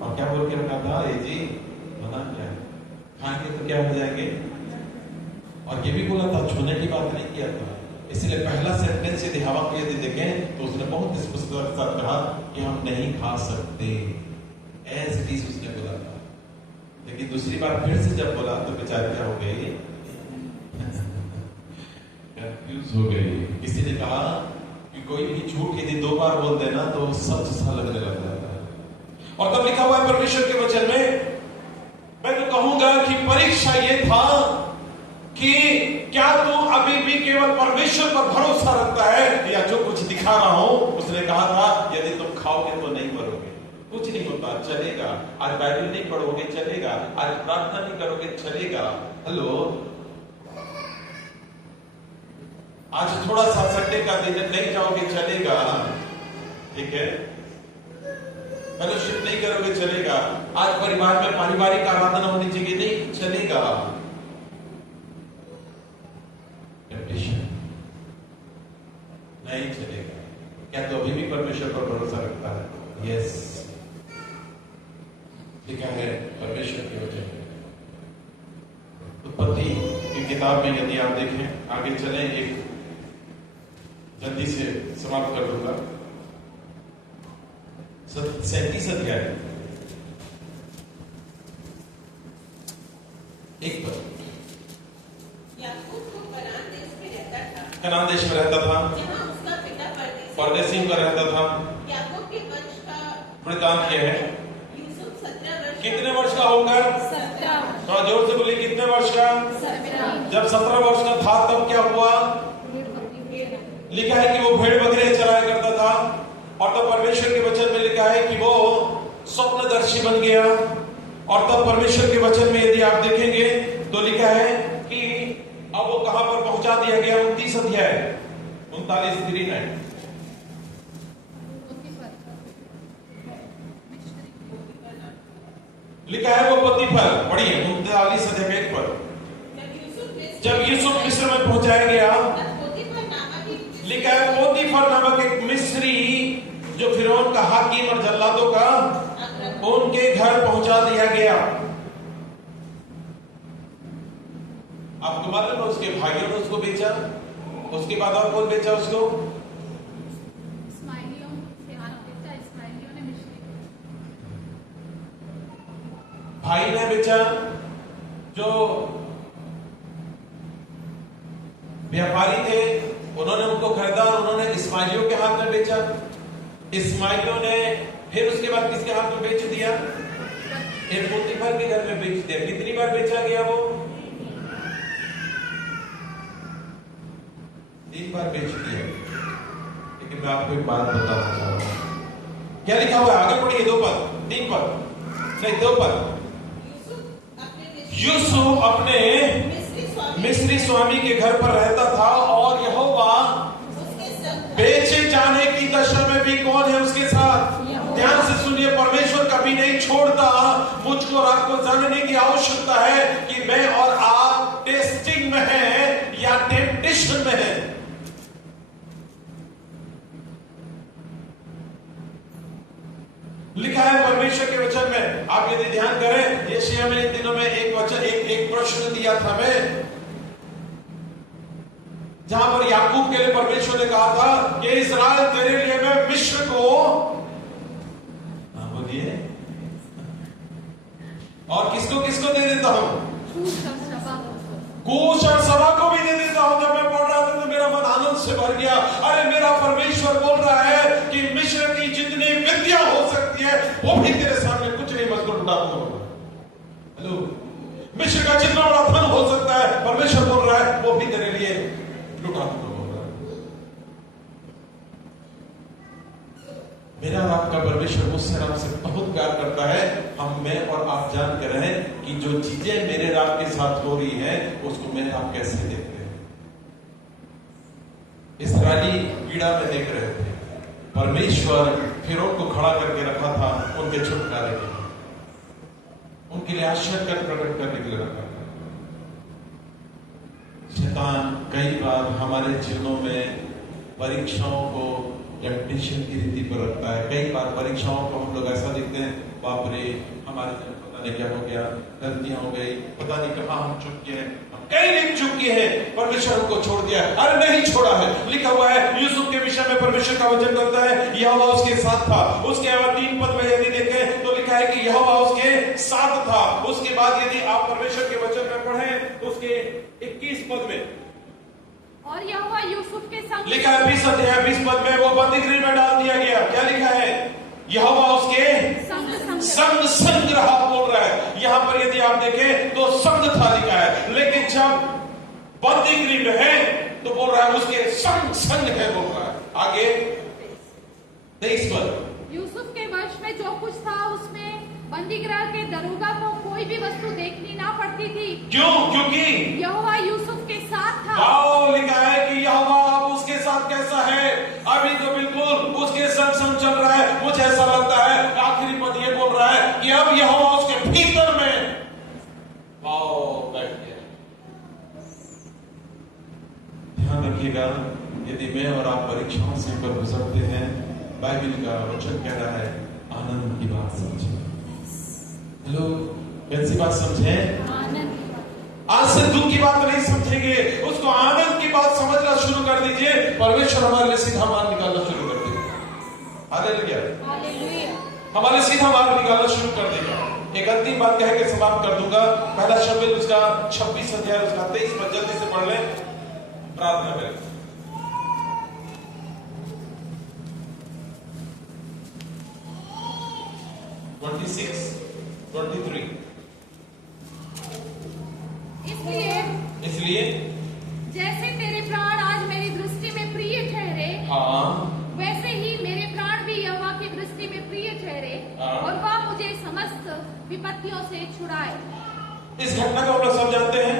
और क्या बोल के रखा था? ये जी बना क्या है, खाएंगे तो क्या हो जाएंगे। और ये भी बोला था, छूने की बात नहीं किया था। इसलिए पहला सेंटेंस यदि हवा को यदि देखें तो उसने बहुत स्पष्टता के साथ कहा कि हम नहीं खा सकते, एज इट इज उसने बोला था। लेकिन दूसरी बार फिर से जब बोला तो बेचारे क्या हो गए, कंफ्यूज हो गए। किसी ने कहा कि कोई भी झूठ यदि 2 बार बोल देना तो सच सा लगने लग जाता है। और तब लिखा हुआ है परमेश्वर के वचन में, मैं तो कहूंगा कि परीक्षा ये था कि क्या तू अभी भी केवल परमेश्वर पर भरोसा रखता है या जो कुछ दिखा रहा हूं। उसने कहा था यदि तुम खाओगे तो नहीं मरोगे, कुछ नहीं होता, चलेगा। आज बाइबल नहीं पढ़ोगे चलेगा, आज प्रार्थना नहीं करोगे चलेगा। हेलो, आज थोड़ा सा संडे का दिन नहीं जाओगे चलेगा, ठीक है। फेलोशिप नहीं करोगे चलेगा। आज परिवार में पारिवारिक आराधना होनी चाहिए, नहीं चलेगा। नहीं चलेगा। क्या तो अभी भी परमेश्वर पर भरोसा रखता है? यस, लिखा है परमेश्वर की वजह। उत्पत्ति की किताब में यदि आप देखें, आगे चलें, एक जल्दी से समाप्त कर दूंगा। 37 अध्याय 1 पर। याकूब को कनान देश में रहता था, कनान देश में रहता था, जहाँ उसका पिता परदेसी में रहता था। याकूब के वंश का वृत्तांत यह है। यूसुफ 17 वर्ष कितने वर्ष का होगा? 17। थोड़ा जोर से बोलिए, कितने वर्ष का? 17। जब 17 वर्ष का था तब क्या हुआ? लिखा है कि वो भेड़ बकरियां चलाया करता था, और तब परमेश्वर के वचन में लिखा है कि वो स्वप्नदर्शी बन गया। और तब परमेश्वर के वचन में यदि आप देखेंगे तो लिखा है कि अब वो कहां पर पहुंचा दिया गया? 29 अध्याय 39 लिखा है। वो पोतीफर, पढ़िए 39 अध्याय 1 पर। जब यूसुफ मिस्र में पहुंचाया गया, लिखा है पोतीफर नामक एक मिस्री जो फिरौन का हाकिम और जल्लादों का, उनके घर पहुंचा दिया गया। आपको मालूम है उसके भाइयों ने उसको बेचा, उसके बाद और कौन बेचा उसको? भाई ने बेचा, जो व्यापारी थे उन्होंने उनको खरीदा, उन्होंने इस्माइलियों के हाथ में बेचा। इस्माइलियों ने फिर उसके बाद किसके हाथ में बेच दिया? एक पोतीफर के घर में बेच दिया। कितनी बार बेचा गया वो? 3 बार बेच दिया। लेकिन मैं आपको एक बात बताना चाह रहा हूं। क्या लिखा हुआ है? आगे पढ़िए, 2 पद, 3 पद, नहीं 2 पद। यूसुफ अपने मिस्री स्वामी के घर पर रहता था, और यहोवा बेचे जाने की दशा में भी कौन है उसके साथ? ध्यान से सुनिए, परमेश्वर कभी नहीं छोड़ता। मुझको और आपको जानने की आवश्यकता है कि मैं और आप टेस्टिंग में हैं या टेम्पटेशन में हैं। लिखा है परमेश्वर के वचन में, आप यदि ध्यान करें, यशायाह में इन दिनों में एक वचन, एक प्रश्न दिया था मैं, जहां पर याकूब के लिए परमेश्वर ने कहा था कि इस्राएल तेरे लिए मैं मिस्र को, बोलिए, और किसको किसको दे देता हूं? कूश और सभा को भी दे देता हूं। जब मैं पढ़ रहा था तो मेरा मन आनंद से भर गया। अरे मेरा परमेश्वर बोल रहा है कि मिस्र की जितनी विद्या हो सकती है वो भी तेरे सामने कुछ नहीं, मजदूर लुटा दूंगा। हेलो, मिस्र का जितना बड़ा धन हो सकता है, परमेश्वर बोल रहा है वो भी तेरे लिए लुटा दूंगा। मेरा आपका परमेश्वर मुझसे आपसे बहुत प्यार करता है। हम, मैं और आप जान कर रहे हैं कि जो चीजें मेरे रात के साथ हो रही हैं उसको मैं आप कैसे देखते हैं। इस्राएली पीड़ा में देख रहे थे, परमेश्वर फिरौन को खड़ा करके रखा था उनके छुटकारे के लिए, उनके लिए आश्चर्य प्रकट करने के लिए रखा था। शैतान कई बार हमारे जीवनों में परीक्षाओं को टेम्पटेशन की रीति पर रखता है। कई बार परीक्षाओं को हम लोग ऐसा देखते हैं, बाप रे हमारे साथ पता नहीं क्या हो गया, गलतियां हो गई, पता नहीं कहां हम चुक गए, हम कई लिख चुके हैं, परमेश्वर हमको छोड़ दिया। अरे नहीं छोड़ा है। लिखा हुआ है यूसुफ के विषय में परमेश्वर का वचन करता है यहोवा उसके साथ था। उसके बाद 3 पद में यदि देखें तो लिखा है कि यहोवा उसके साथ था। उसके बाद यदि आप परमेश्वर के वचन में पढ़ें तो उसके 21 पद में और यहोवा यूसुफ के संग, लिखा है 20 अध्याय 20 पद में, वो बंदीगृह में डाल दिया गया। क्या लिखा है? यहोवा उसके संग रहा, बोल रहा है। यहां पर यदि आप देखें तो संग था लिखा है। लेकिन जब बंदीगृह में है तो बोल रहा है उसके संग संग है, बोल रहा है। आगे 23 पद। यूसुफ के वश में जो कुछ था उसमें बंदीगृह के दरोगा को कोई भी वस्तु देखनी ना पड़ती थी। क्यों? क्योंकि यहोवा यूसुफ के साथ था। आओ लिखा है कि यहोवा अब उसके साथ कैसा है? अभी तो बिल्कुल उसके संग संग चल रहा है। मुझे ऐसा लगता है आखिरी पद ये बोल रहा है कि अब यहोवा उसके भीतर में बैठ गया। ध्यान रखिएगा, यदि मैं और आप परीक्षाओं से ऊपर गुजरते हैं, बाइबल का वचन कह रहा है आनंद की बात समझें। हेलो, कैसी बात समझें? आनंद। आज से दुख की बात नहीं समझेंगे, उसको आनंद की बात समझना शुरू कर दीजिए। परमेश्वर हमारे लिए सीधा मार्ग निकालना शुरू कर देगा। Hallelujah, hallelujah. हमारे सीधा मार्ग निकालना शुरू कर देगा। एक अंतिम बात कह के समाप्त कर दूंगा। पहला शमूएल उसका 26 अध्याय उसका 23 पद जल्दी से पढ़ लें, प्रार्थना करें। इसलिए जैसे तेरे प्राण आज मेरी दृष्टि में प्रिय ठहरे, हाँ, वैसे ही मेरे प्राण भी यहोवा की दृष्टि में प्रिय ठहरे, हाँ। और वह मुझे समस्त विपत्तियों से छुड़ाए। इस घटना को हम लोग सब जानते हैं।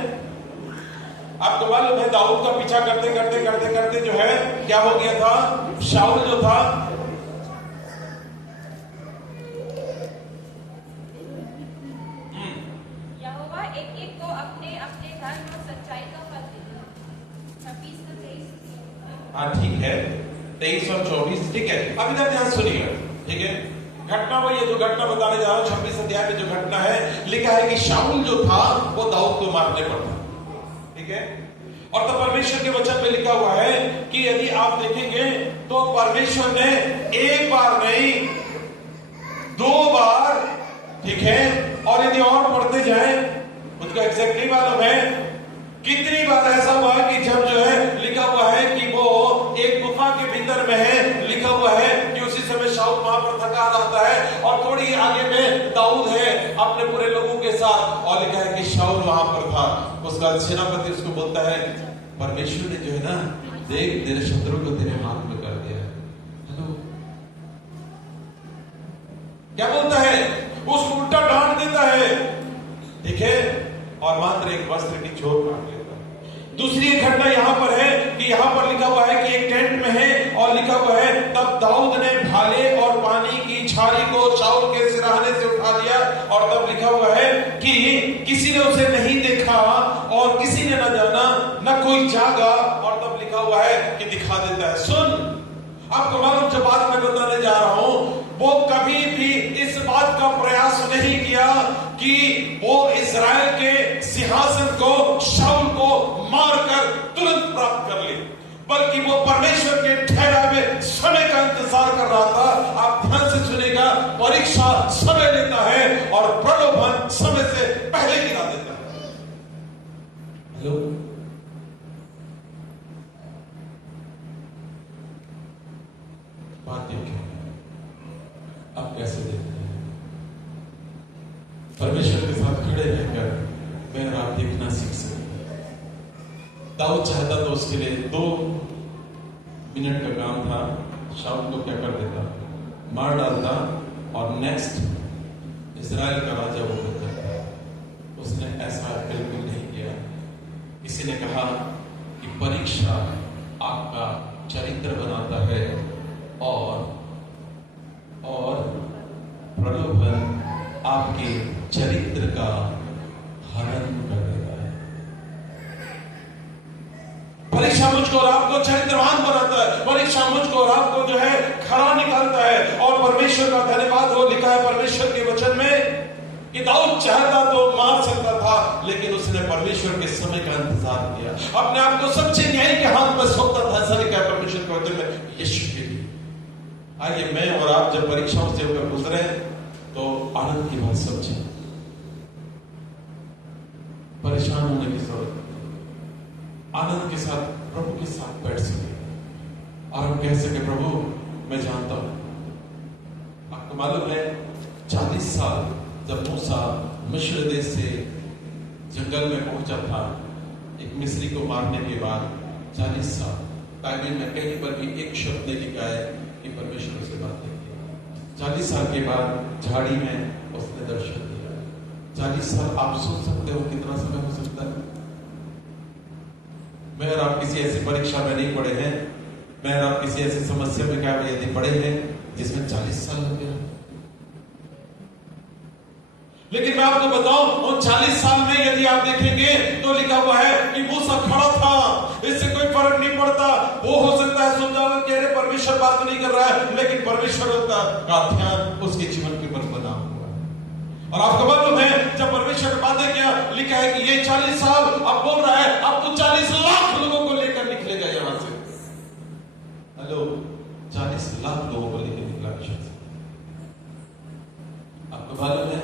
आपको मालूम है दाऊद का पीछा करते करते करते करते जो है क्या हो गया था? शाऊल जो था यहोवा एक एक को अपने अपने धर्म और सच्चाई का फल देगा। 26 से 23। हाँ ठीक है, 23 और 24 ठीक है। अब इधर ध्यान सुनिएगा, ठीक है। घटना वो ये जो घटना बताने जा रहा हूं 26 अध्याय में जो घटना है, लिखा है कि शाऊल जो था वो दाऊद को मारने पर था, ठीक है। और तो परमेश्वर के वचन में लिखा हुआ है कि यदि आप देखेंगे तो परमेश्वर ने एक बार नहीं 2 बार, ठीक है। और यदि और पढ़ते जाए मुझको एग्जैक्टली मालूम है कितनी बार ऐसा हुआ कि जब जो है लिखा हुआ है कि वो एक गुफा के भीतर में है, लिखा हुआ है कि उसी समय शाऊल वहां पर थका रहता है और थोड़ी आगे में दाऊद है अपने पूरे लोगों के साथ, और लिखा है कि शाऊल वहां पर था। उसका सेनापति उसको बोलता है परमेश्वर ने जो है ना, देख तेरे शत्रु को तेरे हाथ में कर दिया है। हेलो, क्या बोलता है? उसको उल्टा डांट देता है, ठीक है, और मात्र एक वस्त्र की चोट काट लेता है। दूसरी एक घटना यहां पर है कि यहां पर लिखा हुआ है कि एक टेंट में है और लिखा हुआ है तब दाऊद ने भाले और पानी की छारी को शाऊल के सिरहाने से उठा दिया, और तब लिखा हुआ है कि किसी ने उसे नहीं देखा और किसी ने न जाना न कोई जागा, और तब लिखा हुआ है कि दिखा देता है। सुन, आपको मालूम जो बात मैं बताने जा रहा हूं वो कभी भी इस बात का प्रयास नहीं किया कि वो इस्राएल के सिंहासन को शाऊल को मारकर तुरंत प्राप्त कर ले, बल्कि वो परमेश्वर के ठहराए समय का इंतजार कर रहा था। आप ध्यान से सुनेगा, परीक्षा समय लेता है और प्रलोभन समय से पहले गिरा देता है। हेलो, बात देखें आप कैसे देखते हैं? परमेश्वर के साथ खड़े रहकर मैं और आप देखना सीख सकते हैं। दाऊद चाहता तो उसके लिए 2 मिनट का काम था, शाऊल को क्या कर देता, मार डालता और नेक्स्ट इजराइल का राजा वो बन जाता। उसने ऐसा बिल्कुल नहीं किया। किसी ने कहा कि परीक्षा आपका चरित्र बनाता है और प्रलोभन आपके चरित्र का हनन कर देता है। परीक्षा मुझको और आपको चरित्रवान बनाता है, परीक्षा मुझको और आपको जो है खरा निकालता है। और परमेश्वर का धन्यवाद हो, लिखा है परमेश्वर के वचन में कि दाऊद चाहता तो मार सकता था, लेकिन उसने परमेश्वर के समय का इंतजार किया, अपने आप को सच्चे न्याय के हाथ में सौंपता था। ऐसा लिखा है परमेश्वर के वचन में यीशु के लिए। आइए मैं और आप जब परीक्षाओं से होकर गुजरे तो आनंद की बात समझें। परेशान होने की जरूरत नहीं, आनंद के साथ प्रभु के साथ बैठ सके और हम कह सके प्रभु मैं जानता हूं। आपको मालूम है 40 साल जब मूसा मिस्र देश से जंगल में पहुंचा था एक मिस्री को मारने के बाद 40 साल, बाइबल में कहीं पर भी एक शब्द नहीं लिखा है कि परमेश्वर से बात नहीं की। 40 साल के बाद झाड़ी में उसने दर्शन दिया। 40 साल आप सोच सकते हो कितना समय हो सकता है? मैं और आप किसी ऐसी परीक्षा में नहीं पढ़े हैं, मैं और आप किसी ऐसी समस्या में क्या यदि पढ़े हैं जिसमें 40 साल लग गया। लेकिन मैं आपको बताऊं, उन 40 साल में यदि आप देखेंगे तो लिखा हुआ है कि मूसा खड़ा था, इससे कोई फर्क नहीं पड़ता। वो हो सकता है समझा कि अरे परमेश्वर बात नहीं कर रहा है, लेकिन परमेश्वर का ध्यान उसके जीवन के ऊपर बना हुआ है। और आपको मालूम है जब परमेश्वर ने बातें किया, लिखा है कि ये 40 साल अब बोल रहा है, अब तो 40 लाख लोगों को लेकर निकलेगा यहां से। हेलो, 40 लाख लोगों को लेकर निकला। आपको मालूम है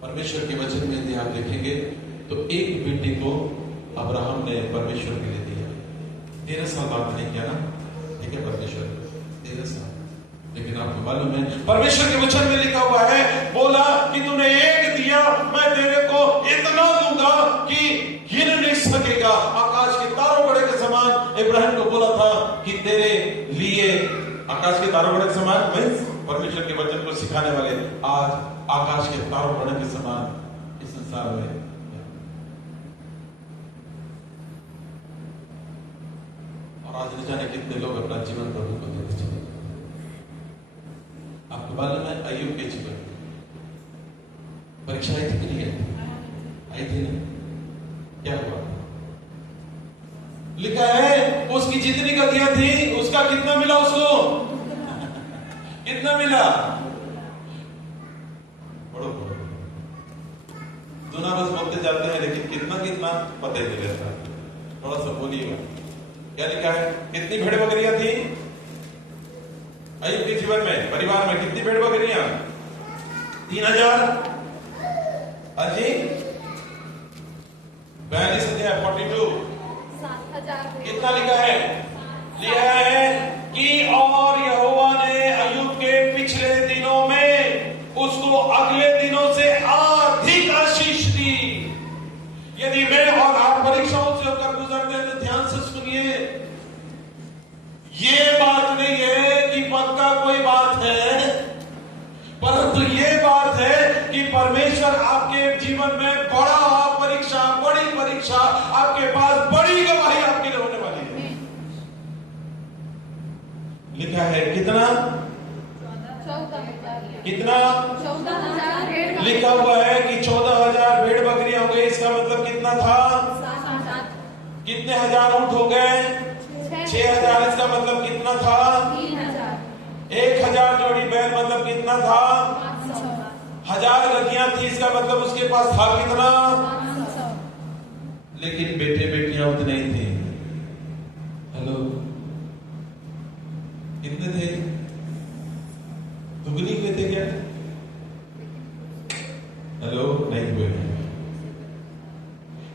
परमेश्वर के वचन में यदि आप देखेंगे तो एक बेटे को अब्राहम ने परमेश्वर के लिए दिया। 13 साल बात नहीं किया ना, ठीक है, परमेश्वर 13 साल। लेकिन आपको मालूम है परमेश्वर के वचन में लिखा हुआ है, बोला कि तूने एक दिया, मैं तेरे को इतना दूंगा कि गिन नहीं सकेगा। आकाश के तारों बड़े के समान इब्राहिम को बोला था कि तेरे लिए आकाश के तारों बड़े के समान, परमेश्वर के वचन को सिखाने वाले आज आकाश के तारों बड़े के समान इस संसार में। और आज न जाने कितने लोग अपना जीवन प्रभु को देते चले। आपको मालूम है अय्यूब के जीवन परीक्षा आई थी कि नहीं आई थी? नहीं, क्या हुआ? लिखा है उसकी जितनी गलतियां थी उसका कितना मिला उसको? कितना मिला? बड़ो दुना बस बोलते जाते हैं, लेकिन कितना कितना पता ही नहीं रहता। थोड़ा सा बोलिएगा, क्या लिखा है? कितनी भेड़ बकरियां थी अय्यूब के जीवन में, परिवार में? कितनी भेड़ बकरियां? 3000। अजी 42 अध्याय 42 7,000। कितना लिखा है? लिखा है कि और यहोवा ने अय्यूब के पिछले दिनों में उसको अगले दिनों से अधिक आशीष दी। यदि मैं और आप परीक्षाओं से होकर गुजरते हैं तो ध्यान से सुनिए, ये बात नहीं है कि पक्का कोई बात है, परंतु ये बात है कि परमेश्वर आपके जीवन में बड़ा परीक्षा, बड़ी परीक्षा, आपके पास बड़ी गवाही आपके लिए होने वाली है। लिखा है कितना? 14,000। कितना? 14,000। लिखा हुआ है कि 14,000 भेड़ बकरियां हो गई। इसका मतलब कितना था? 7,000। कितने हजार ऊंट हो गए? 6,000। इसका मतलब कितना था? 3,000। 1,000 जोड़ी बैल, मतलब कितना था? 500। 1000 गधियां थी, इसका मतलब उसके पास था कितना? 500। लेकिन बेटे बेटियां उतने ही थे। हेलो, कितने थे? दुगनी हुए थे क्या? हेलो, नहीं हुए।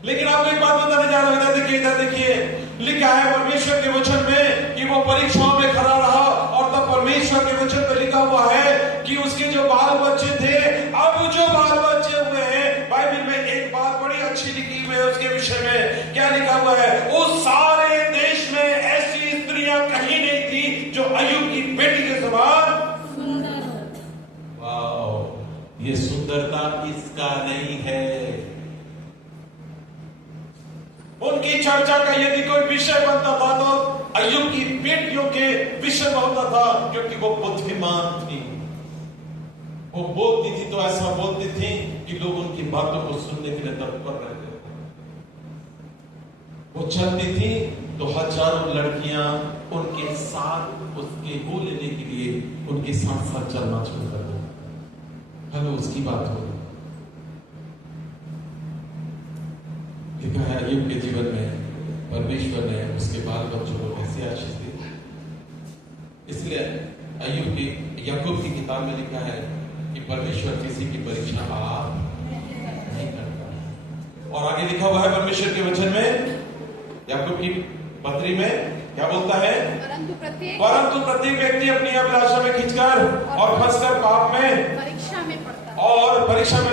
लेकिन आपको एक बात बताने जा रहा हूं, इधर देखिए, इधर देखिए, लिखा है परमेश्वर के वचन में कि वो परीक्षाओं में खड़ा रहा। और तब परमेश्वर के वचन में लिखा हुआ है कि उसके जो बाल बच्चे थे, अब जो बाल बच्चे हुए हैं, बाइबल में एक बात बड़ी अच्छी लिखी हुई है उसके विषय में। क्या लिखा हुआ है? उस सारे देश में ऐसी स्त्रियां कहीं नहीं थी जो अय्यूब की बेटी के समान सुंदर। वाह, ये सुंदरता इसका नहीं है। उनकी चर्चा का यदि कोई विषय बनता था तो अय्यूब की बेटियों के विषय में होता था, क्योंकि वो बुद्धिमान थी। वो बोलती थी तो ऐसा बोलती थी कि लोग उनकी बातों को सुनने के लिए तत्पर रहते थे। वो चलती थी तो हजारों लड़कियां उनके साथ, उसके हो लेने के लिए उनके साथ साथ चलना शुरू कर दो। हेलो, उसकी बात हो। लिखा है अय्यूब के जीवन में परमेश्वर ने उसके बाल बच्चों को कैसे आशीष दी। इसलिए अय्यूब की, याकूब की किताब में लिखा है कि परमेश्वर किसी की परीक्षा आप नहीं करता। और आगे लिखा हुआ है परमेश्वर के वचन में, याकूब की पत्री में क्या बोलता है? परंतु प्रत्येक व्यक्ति अपनी अभिलाषा में खिंचकर और फंसकर पाप में परीक्षा में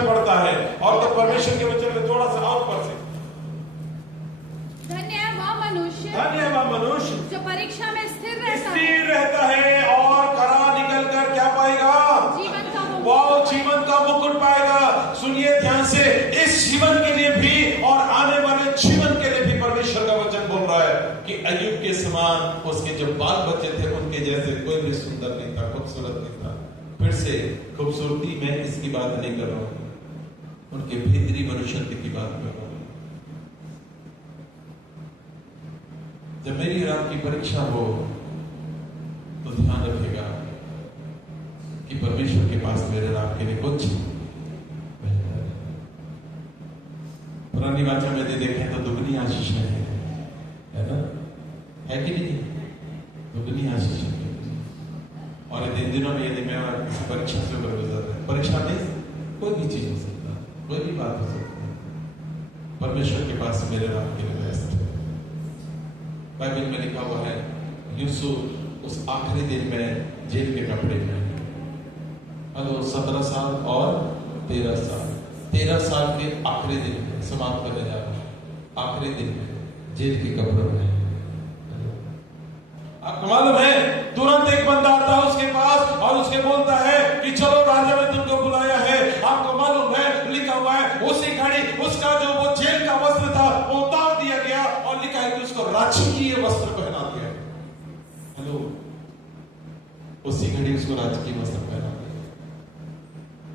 पड़ता है। और तब परमेश्वर के वचन में थोड़ा सा और पर से जीवन के लिए भी परमेश्वर का वचन बोल रहा है कि अय्यूब के समान उसके जो बाल बच्चे थे उनके जैसे कोई भी सुंदर नहीं था, खूबसूरत नहीं था। फिर से खूबसूरती में इसकी बात नहीं कर रहा हूं, उनके भीतरी मनुष्यत्व की बात कर रहा हूं। जब मेरी और आपकी परीक्षा हो तो ध्यान रखिएगा कि परमेश्वर के पास मेरे और आपके लिए कुछ बेहतर है। पुरानी वाचा में देखें तो दुगनी आशीष है ना, है कि नहीं? दुगनी आशीष है। और इन दिनों में यदि मैं और आप किसी परीक्षा से होकर गुजर रहे हैं, परीक्षा में कोई भी चीज हो सकता है, कोई भी बात हो सकती है, परमेश्वर के पास मेरे और आपके लिए बेस्ट है। बाइबल में लिखा हुआ है यूसुफ उस आखिरी दिन में जेल के कपड़े में, 17 साल और 13 साल, 13 साल के आखिरी दिन में समाप्त करने जा रहा है, आखिरी दिन में जेल के कपड़ों में। आपको मालूम है तुरंत एक बंदा आता है उसके पास और उसके बोलता है कि चलो राजा ने तुमको बुलाया है। आपको मालूम है लिखा हुआ है उसी घड़ी उसका जो वो जेल का वस्त्र था वो उतार दिया गया और लिखा है कि उसको राजकीय वस्त्र पहना दिया। हेलो, उसी घड़ी उसको राजकीय वस्त्र पहना दिया।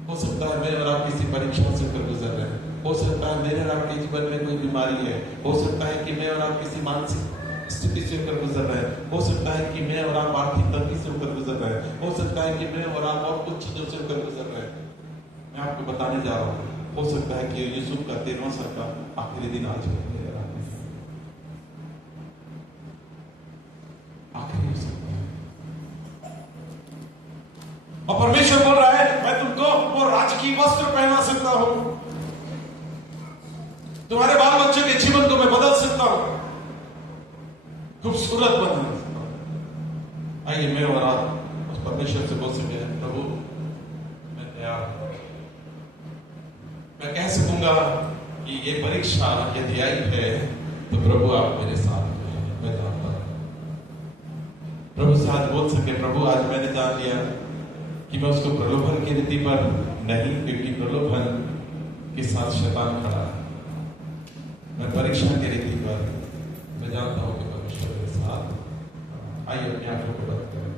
हो सकता है मैं और आप किसी परीक्षा से होकर गुजर रहे हैं, हो सकता है मेरे और आपके जीवन में कोई बीमारी है, हो सकता है कि मैं और आप किसी मानसिक स्थिति से होकर गुजर रहे हैं, हो सकता है कि मैं और आप आर्थिक तंगी से होकर गुजर रहे हैं, हो सकता है कि मैं और आप और कुछ चीजों से होकर गुजर रहे हैं। मैं आपको बताने जा रहा हूं, हो सकता है कि यूसुफ का 13वां साल का आखिरी दिन आज है, आखिरी हो सकता है। और परमेश्वर बोल रहा है मैं तुमको वो राजकीय वस्त्र पहना सकता हूं, तुम्हारे बाल बच्चों के जीवन को मैं बदल सकता हूं, खूबसूरत बना सकता हूं। आइए मैं और आप उस परमेश्वर से बोल सके प्रभु मैं तैयार हूं। मैं कह सकूंगा कि ये परीक्षा यदि आई है तो प्रभु आप मेरे साथ हैं, मैं जानता हूं। प्रभु से आज बोल सके प्रभु आज मैंने जान लिया कि मैं उसको प्रलोभन की रीति पर नहीं, क्योंकि प्रलोभन के साथ शैतान खड़ा है। मैं परीक्षा की रीति पर मैं जानता हूं कि परमेश्वर के साथ। आइए अपने आंखों को बंद करें,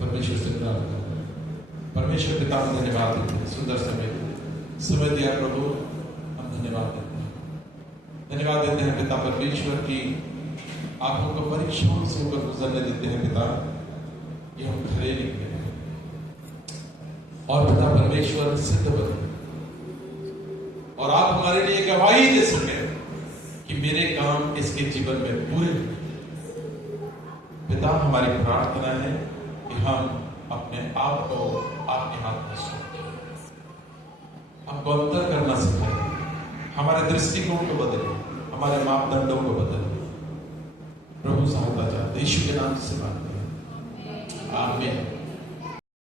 परमेश्वर से प्रार्थना करें। परमेश्वर पिता हम धन्यवाद देते हैं, सुंदर समय दिया प्रभु, हम धन्यवाद देते हैं। धन्यवाद देते हैं पिता परमेश्वर की आप हमको परीक्षाओं से होकर गुजरने देते हैं पिता, ये हम खरे निकले और पिता परमेश्वर सिद्ध बने और आप हमारे लिए गवाही दे सके कि मेरे काम इसके जीवन में पूरे। पिता हमारी प्रार्थना है कि हम अपने आप को आपके हाथ में सौंपें, हमको अंतर करना सिखाएं, हमारे दृष्टिकोण को बदलें, हमारे मापदंडों को बदलें। प्रभु सहायता चाहते यीशु के नाम से मांगते हैं, आमीन।